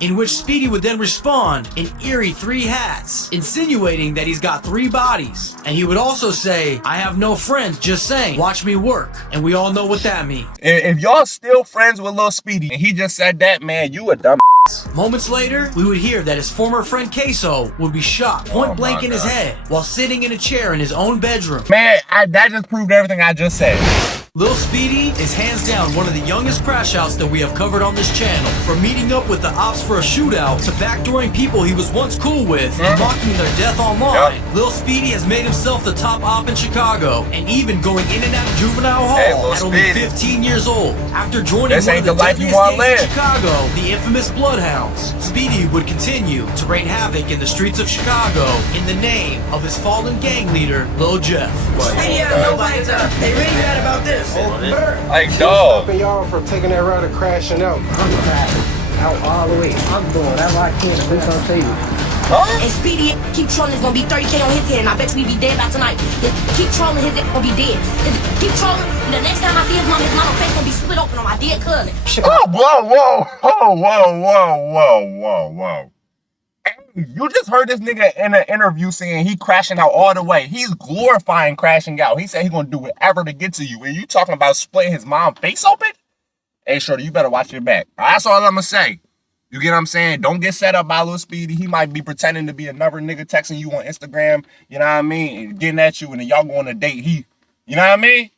in which Speedy would then respond in eerie 3 hats, insinuating that he's got 3 bodies. And he would also say, I have no friends, just saying, watch me work. And we all know what that means. If y'all still friends with Lil Speedy and he just said that, man, you a dumb. Moments later, we would hear that his former friend Queso would be shot point blank in his head while sitting in a chair in his own bedroom. Man, that just proved everything I just said. Lil Speedy is hands down one of the youngest crash outs that we have covered on this channel. From meeting up with the Opps for a shootout to backdooring people he was once cool with and mocking their death online, Lil Speedy has made himself the top op in Chicago and even going in and out of juvenile hall at only 15 years old. After joining one of the deadliest gangs in Chicago, the infamous Bloodhounds, Speedy would continue to rain havoc in the streets of Chicago in the name of his fallen gang leader, Lil Jeff. Speedy has no lights up. They really mad about this. Like, dog. Stopping y'all from taking that route and crashing out. I'm crashing out all the way. I'm doing whatever I can. We're gonna tell you. And Speedy keep trolling, it's gonna be 30K on his head, and I bet you he be dead by tonight. Keep trolling, his head gonna be dead. Keep trolling, the next time I see his mama face gonna be split open on my dead cousin. Oh, whoa. You just heard this nigga in an interview saying he crashing out all the way. He's glorifying crashing out. He said he's gonna do whatever to get to you. And you talking about splitting his mom's face open? Hey, shorty, you better watch your back. That's all I'm gonna say. You get what I'm saying? Don't get set up by Lil Speedy. He might be pretending to be another nigga texting you on Instagram, you know what I mean? And getting at you, and then y'all go on a date. You know what I mean?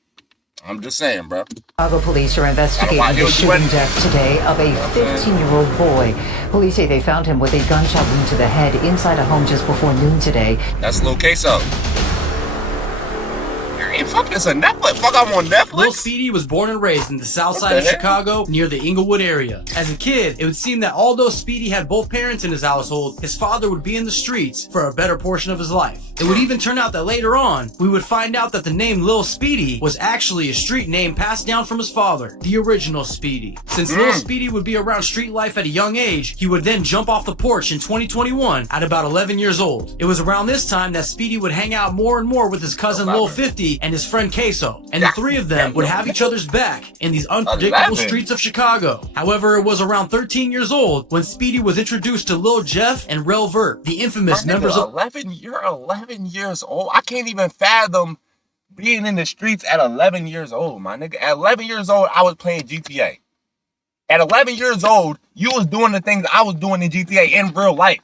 I'm just saying, bro. Chicago police are investigating the shooting death today of a 15-year-old boy. Police say they found him with a gunshot wound to the head inside a home just before noon today. That's Lil Queso. Fuck this on Netflix. Fuck, I'm on Netflix. Lil Speedy was born and raised in the south side of Chicago near the Inglewood area. As a kid, it would seem that although Speedy had both parents in his household, his father would be in the streets for a better portion of his life. It would even turn out that later on, we would find out that the name Lil Speedy was actually a street name passed down from his father, the original Speedy. Since Lil Speedy would be around street life at a young age, he would then jump off the porch in 2021 at about 11 years old. It was around this time that Speedy would hang out more and more with his cousin Lil 50 and his friend Queso, and the 3 of them would have each other's back in these unpredictable streets of Chicago. However, it was around 13 years old when Speedy was introduced to Lil Jeff and Rel Vert, the infamous members of... You're 11 years old? I can't even fathom being in the streets at 11 years old, my nigga. At 11 years old, I was playing GTA. At 11 years old, you was doing the things I was doing in GTA in real life.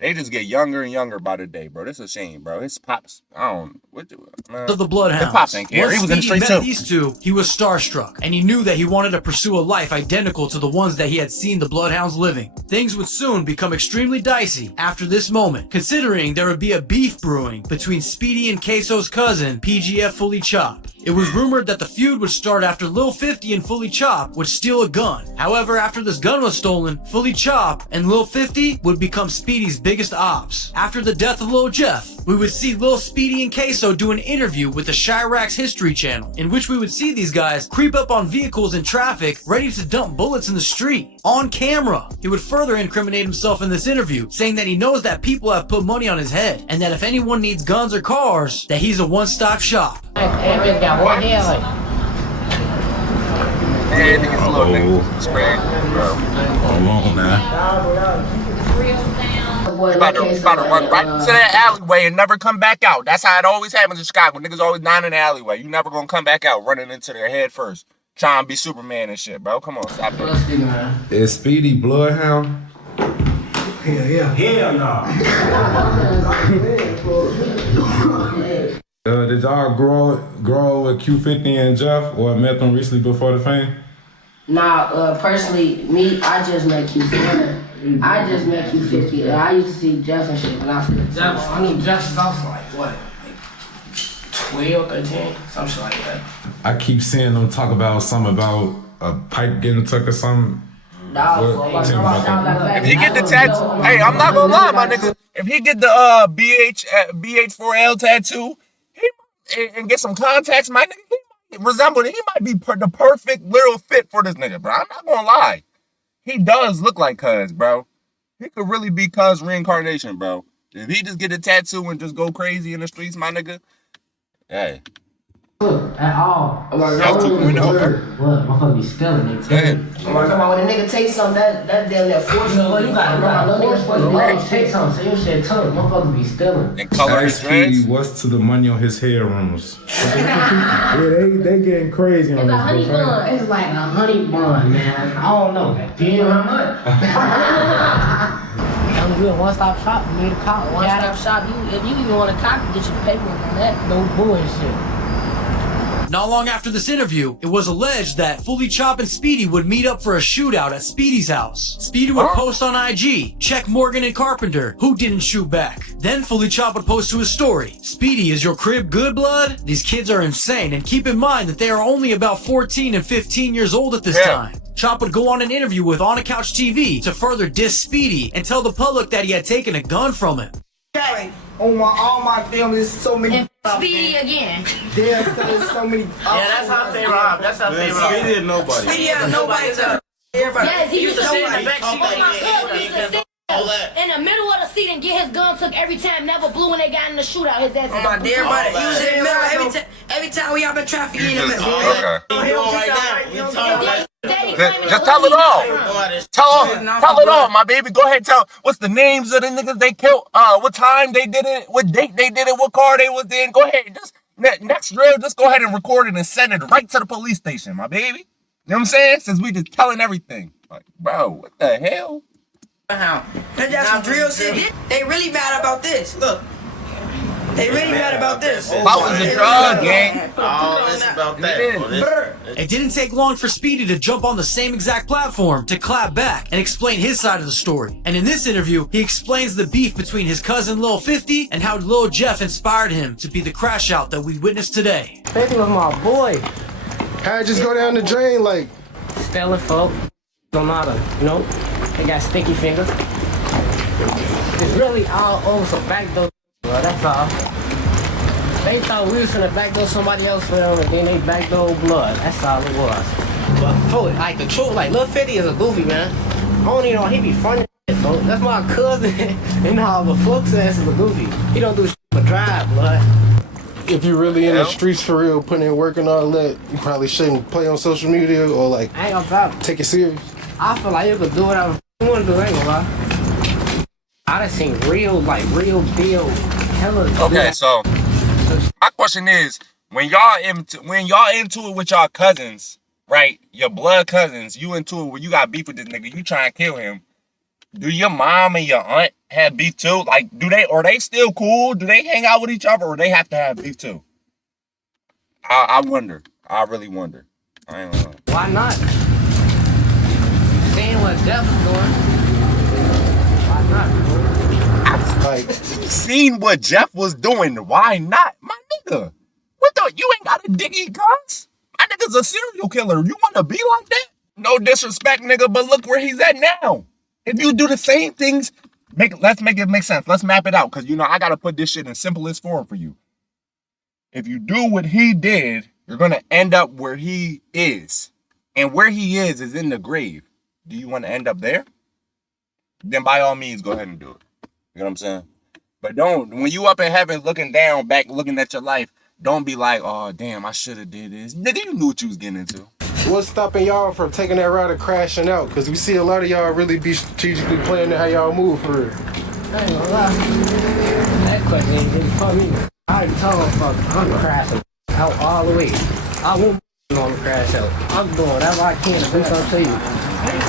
They just get younger and younger by the day, bro. This is a shame, bro. His pops, I don't, of the Bloodhounds. His pops ain't care. He was in the streets too. These two, he was starstruck, and he knew that he wanted to pursue a life identical to the ones that he had seen the Bloodhounds living. Things would soon become extremely dicey after this moment, considering there would be a beef brewing between Speedy and Queso's cousin, PGF Fully Chop. It was rumored that the feud would start after Lil 50 and Fully Chop would steal a gun. However, after this gun was stolen, Fully Chop and Lil 50 would become Speedy's biggest ops. After the death of Lil Jeff, we would see Lil Speedy and Queso do an interview with the Chirac's History Channel, in which we would see these guys creep up on vehicles in traffic, ready to dump bullets in the street, on camera. He would further incriminate himself in this interview, saying that he knows that people have put money on his head, and that if anyone needs guns or cars, that he's a one-stop shop. Hold on now. You about to run right into that alleyway and never come back out. That's how it always happens in Chicago. Niggas always down in the alleyway. You never gonna come back out running into their head first. Trying to be Superman and shit, bro. Come on, stop that. Is Speedy Bloodhound? Hell yeah. Hell no. Did y'all grow with Q50 and Jeff, or met them recently before the fame? Nah, personally, me, I just met Q50. I just met Q50. I used to see Jeff and shit when I was Jeff. I mean, Jeff is also like, what? Like 12, 13, some shit like that. I keep seeing them talk about something about a pipe getting took or something. If he get the tattoo, hey, I'm not gonna lie, my nigga. If he get the BH4L tattoo, and get some contacts, my nigga, he might be the perfect little fit for this nigga, bro. I'm not gonna lie. He does look like Cuz, bro. He could really be Cuz reincarnation, bro. If he just get a tattoo and just go crazy in the streets, my nigga, hey, at all. I'm like, That's 2.0. What? Motherfucker be stealing it. I'm like, come on, when a nigga take something, that damn near force. You gotta no niggas supposed to take something. Say your shit tough. Motherfuckers be stealing. And color his dreads. What's to the money on his hair rooms? Yeah, they getting crazy on It's this. a honey bun. It's like a honey bun, man. I don't know. Damn, how much? You a one-stop shop. You need a cop. One-stop shop. If you even want a copy, get your paperwork on that. No bullshit. Not long after this interview, it was alleged that Fully Chop and Speedy would meet up for a shootout at Speedy's house. Speedy would post on IG, check Morgan and Carpenter, who didn't shoot back. Then Fully Chop would post to his story, Speedy, is your crib good, blood? These kids are insane, and keep in mind that they are only about 14 and 15 years old at this time. Chop would go on an interview with On a Couch TV to further diss Speedy and tell the public that he had taken a gun from him. On all my family, there's so many. And Speedy again. Damn, there's so many. Yeah, that's how they rob. That's how they rob. Speedy and nobody. Speedy had nobody to. Everybody. Yes, he used to sit in the back seat. My cousin used to sit in the middle of the seat and get his gun took every time. Never blew when they got in the shootout. His ass. Oh my dear buddy, he was in the middle every time we all been trafficking in the middle. Okay. Just tell it all. Tell it all, my baby. Go ahead, tell what's the names of the niggas they killed, what time they did it, what date they did it, what car they was in. Go ahead, just next drill, just go ahead and record it and send it right to the police station, my baby. You know what I'm saying? Since we just telling everything. Like, bro, what the hell? They got some drill shit. They really mad about this. Look. They really mad about this. That was a drug gang. Oh, it's about that. It didn't take long for Speedy to jump on the same exact platform to clap back and explain his side of the story. And in this interview, he explains the beef between his cousin Lil 50 and how Lil Jeff inspired him to be the crash out that we witnessed today. 50 was my boy. I just go down the drain like Stealing folk. Don't matter, you know? They got sticky fingers. It's really all over some backdoor. Well, that's all. They thought we was gonna backdoor somebody else for them, and then they backdoor blood. That's all it was. But for it, like the truth, like Lil 50 is a goofy man. I don't even know he be funny. So that's my cousin, and all the folks ass is a goofy. He don't do shit but drive, blood. if you're really in the streets for real, putting in work and all that, you probably shouldn't play on social media or like I ain't gonna problem. Take it serious. I feel like you could do whatever you want to do. I ain't gonna lie. I done seen real deal killers. Okay, so my question is, when y'all into it with y'all cousins, right? Your blood cousins, you into it when you got beef with this nigga, you try and kill him. Do your mom and your aunt have beef too? Like, are they still cool? Do they hang out with each other, or they have to have beef too? I wonder. I really wonder. I ain't gonna lie. Why not? Seeing what Jeff is doing. Why not? Like, seen what Jeff was doing. Why not, my nigga? What the? You ain't got a diggy, cuz. My nigga's a serial killer. You want to be like that? No disrespect, nigga, but look where he's at now. If you do the same things, let's make it make sense. Let's map it out, because, you know, I got to put this shit in simplest form for you. If you do what he did, you're going to end up where he is. And where he is in the grave. Do you want to end up there? Then by all means, go ahead and do it. You know what I'm saying? But when you up in heaven looking down, back looking at your life, don't be like, oh, damn, I should have did this. Nigga, you knew what you was getting into. What's stopping y'all from taking that route of crashing out? Because we see a lot of y'all really be strategically planning how y'all move for real. I ain't gonna lie. That question ain't really for me. I already told motherfucker, I'm crashing out all the way. I won't on the crash out. I'm doing whatever I can to do something to you. If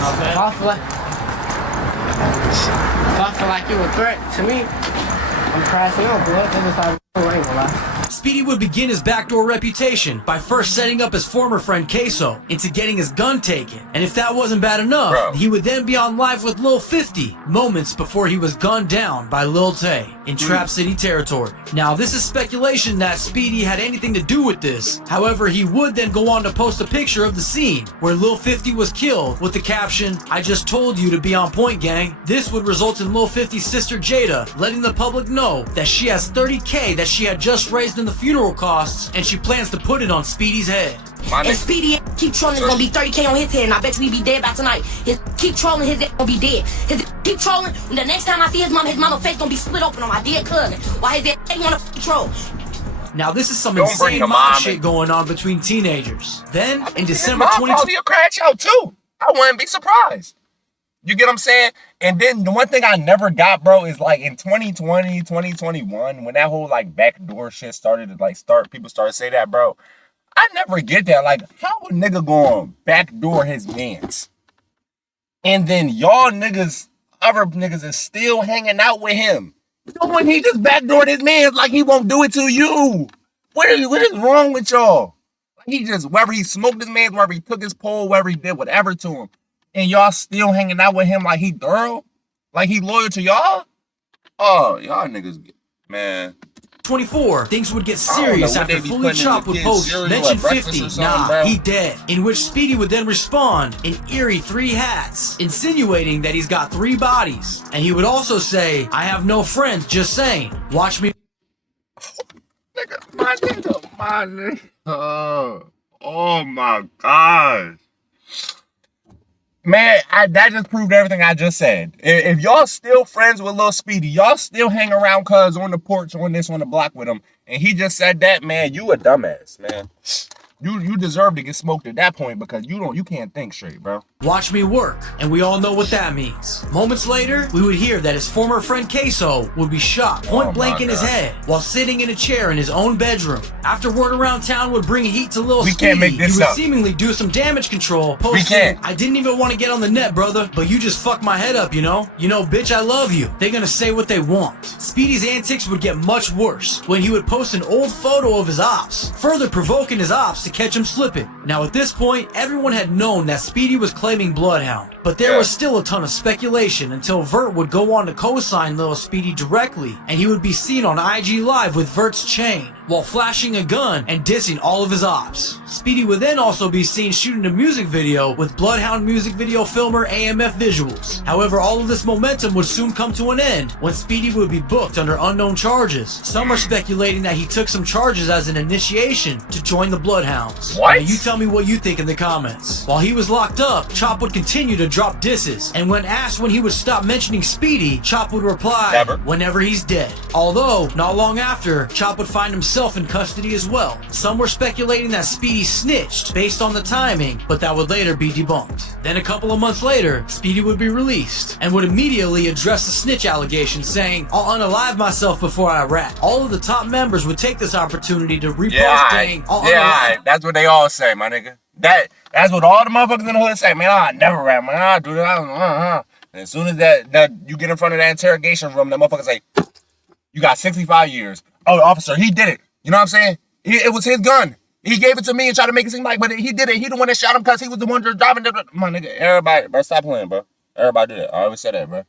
I feel like you're a threat to me, I'm crashing out, blood. That's just how I ain't gonna lie. Speedy would begin his backdoor reputation by first setting up his former friend Queso into getting his gun taken. And if that wasn't bad enough, he would then be on live with Lil 50 moments before he was gunned down by Lil Tay in Trap City territory. Now, this is speculation that Speedy had anything to do with this. However, he would then go on to post a picture of the scene where Lil 50 was killed with the caption, "I just told you to be on point, gang." This would result in Lil 50's sister Jada letting the public know that she has $30K that she had just raised in the funeral costs, and she plans to put it on Speedy's head. And Speedy keep trolling, it's gonna be 30K on his head, and I bet you he be dead by tonight. Keep trolling, his gonna be dead. Keep trolling, the next time I see his mama face gonna be split open on my dead cousin. Why his ass wanna troll? Now this is some Don't bring insane the mob mom shit in. going on between teenagers. Then, in His December mom 2020, probably a crash out too. I wouldn't be surprised. You get what I'm saying? And then the one thing I never got, bro, is like in 2020, 2021, when that whole like backdoor shit started to like people started to say that, bro. I never get that. Like, how a nigga going backdoor his mans? And then y'all niggas, other niggas is still hanging out with him. When he just backdoored his mans like he won't do it to you. What is wrong with y'all? Like he just, wherever he smoked his mans, wherever he took his pole, wherever he did whatever to him. And y'all still hanging out with him like he thorough? Like he loyal to y'all? Oh, y'all niggas, man. 24, things would get serious after Fully Chopped would post mention 50, nah, he dead, in which Speedy would then respond in eerie 3 hats, insinuating that he's got 3 bodies. And he would also say, I have no friends, just saying, watch me. My nigga. Oh my gosh. Man, that just proved everything I just said. If y'all still friends with Lil Speedy, y'all still hang around cuz on the porch on the block with him, and he just said that, man, you a dumbass, man. You deserve to get smoked at that point because you can't think straight, bro. Watch me work, and we all know what that means. Moments later, we would hear that his former friend Queso would be shot point blank in his head while sitting in a chair in his own bedroom. After word around town would bring heat to Lil Speedy, he would seemingly do some damage control, posting, I didn't even want to get on the net, brother, but you just fucked my head up, you know? You know, bitch, I love you. They're gonna say what they want. Speedy's antics would get much worse when he would post an old photo of his ops, further provoking his ops to catch him slipping. Now at this point, everyone had known that Speedy was claiming bloodhound, but there was still a ton of speculation until Vert would go on to co-sign Lil Speedy directly, and he would be seen on IG Live with Vert's chain, while flashing a gun and dissing all of his ops. Speedy would then also be seen shooting a music video with Bloodhound music video filmer AMF Visuals. However, all of this momentum would soon come to an end when Speedy would be booked under unknown charges. Some are speculating that he took some charges as an initiation to join the Bloodhounds. What? Now you tell me what you think in the comments. While he was locked up, Chop would continue to drop disses, and when asked when he would stop mentioning Speedy, Chop would reply, never. Whenever he's dead. Although, not long after, Chop would find himself in custody as well. Some were speculating that Speedy snitched based on the timing, but that would later be debunked. Then a couple of months later, Speedy would be released and would immediately address the snitch allegation, saying, I'll unalive myself before I rap. All of the top members would take this opportunity to repost saying, that's what they all say, my nigga. That's what all the motherfuckers in the hood say, man. I never rap, man. I do that. And as soon as that you get in front of that interrogation room, that motherfucker say, you got 65 years. Oh, officer, he did it. You know what I'm saying? It was his gun. He gave it to me and tried to make it seem like, but he did it. He the one that shot him because he was the one driving. My nigga, everybody, bro, stop playing, bro. Everybody do that. I always say that, bro.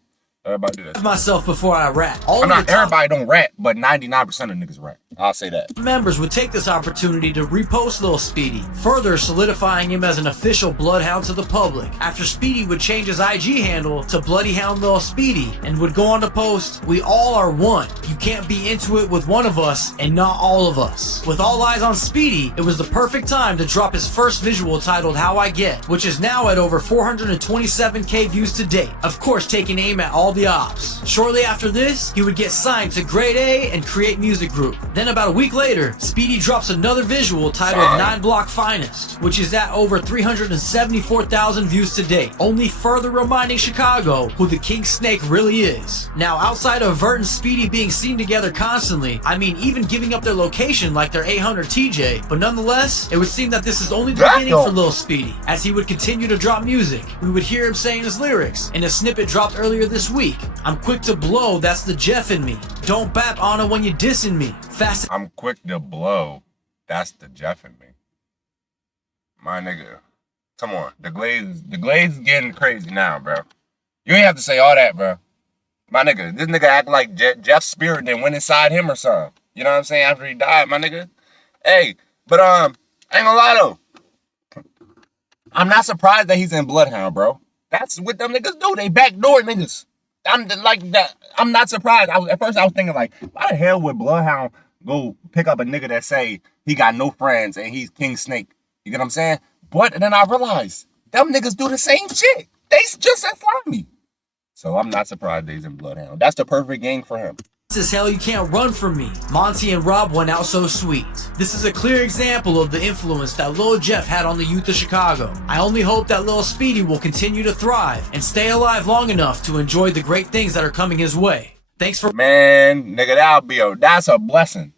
Everybody do that. Myself before I rap. Everybody don't rap, but 99% of niggas rap. I'll say that. Members would take this opportunity to repost Lil Speedy, further solidifying him as an official bloodhound to the public. After Speedy would change his IG handle to Bloodyhound Lil Speedy and would go on to post, we all are one. You can't be into it with one of us and not all of us. With all eyes on Speedy, it was the perfect time to drop his first visual titled How I Get, which is now at over 427k views to date. Of course, taking aim at all the ops. Shortly after this, he would get signed to Grade A and Create Music Group. Then about a week later, Speedy drops another visual titled 9 Block Finest, which is at over 374,000 views to date, only further reminding Chicago who the King Snake really is. Now, outside of Vert and Speedy being seen together constantly, I mean even giving up their location like their 800 TJ, but nonetheless, it would seem that this is only the beginning for Lil Speedy. As he would continue to drop music, we would hear him saying his lyrics in a snippet dropped earlier this week. I'm quick to blow, that's the Jeff in me. Don't bap on it when you're dissing me. Fast. I'm quick to blow, that's the Jeff in me. My nigga, come on. The glaze is getting crazy now, bro. You ain't have to say all that, bro. My nigga, this nigga act like Jeff's spirit then went inside him or something. You know what I'm saying? After he died, my nigga. Hey, but I ain't gonna lie though. I'm not surprised that he's in Bloodhound, bro. That's what them niggas do. They backdoor niggas. I'm like that. I'm not surprised. At first I was thinking like, why the hell would Bloodhound go pick up a nigga that say he got no friends and he's King Snake? You get what I'm saying? But then I realized them niggas do the same shit. They just as slimy. So I'm not surprised that he's in Bloodhound. That's the perfect game for him. fast as hell you can't run from me. Monty and Rob went out so sweet. This is a clear example of the influence that Lil Jeff had on the youth of Chicago. I only hope that Lil Speedy will continue to thrive and stay alive long enough to enjoy the great things that are coming his way. Thanks for— Man, nigga, that's a blessing.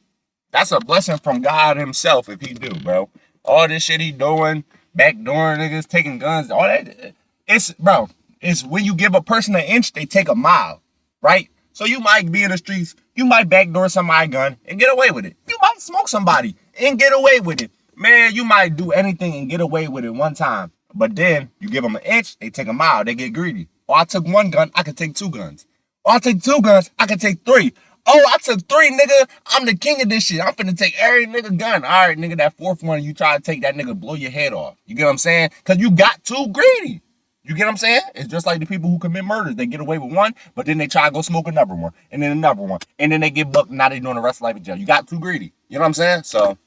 That's a blessing from God himself if he do, bro. All this shit he doing, backdooring niggas, taking guns, all that. It's when you give a person an inch, they take a mile, right? So you might be in the streets, you might backdoor somebody's gun and get away with it. You might smoke somebody and get away with it. Man, you might do anything and get away with it one time. But then you give them an inch, they take a mile, they get greedy. Or I took one gun, I could take 2 guns. Or I take 2 guns, I could take 3. Oh, I took 3, nigga. I'm the king of this shit. I'm finna take every nigga gun. All right, nigga, that 4th one you try to take, that nigga blow your head off. You get what I'm saying? Because you got too greedy. You get what I'm saying? It's just like the people who commit murders. They get away with one, but then they try to go smoke another one, and then another one, and then they get booked, and now they doing the rest of life in jail. You got too greedy. You know what I'm saying? So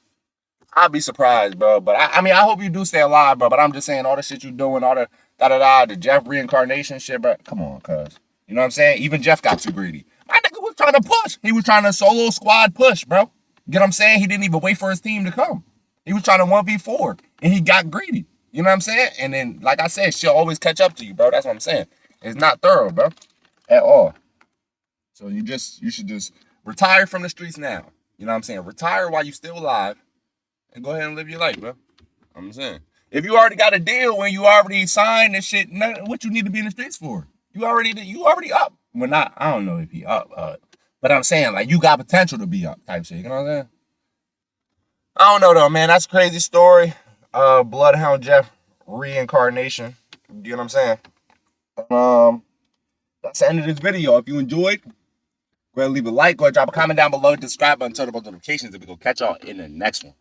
I'll be surprised, bro. But I mean, I hope you do stay alive, bro. But I'm just saying, all the shit you doing, all the the Jeff reincarnation shit, bro. Come on, cuz. You know what I'm saying? Even Jeff got too greedy. My nigga was trying to push. He was trying to solo squad push, bro. You get what I'm saying? He didn't even wait for his team to come. He was trying to 1v4, and he got greedy. You know what I'm saying? And then, like I said, she'll always catch up to you, bro. That's what I'm saying. It's not thorough, bro, at all. So you should just retire from the streets now. You know what I'm saying? Retire while you still alive, and go ahead and live your life, bro. I'm saying. If you already got a deal when you already signed and shit, what you need to be in the streets for? You already up. Well, not, I don't know if he up, but I'm saying, like, you got potential to be up type shit. You know what I'm saying? I don't know though, man. That's a crazy story. Bloodhound Jeff reincarnation. You know what I'm saying? That's the end of this video. If you enjoyed, go ahead and leave a like, go ahead and drop a comment down below, subscribe button, turn on notifications, and we're gonna catch y'all in the next one.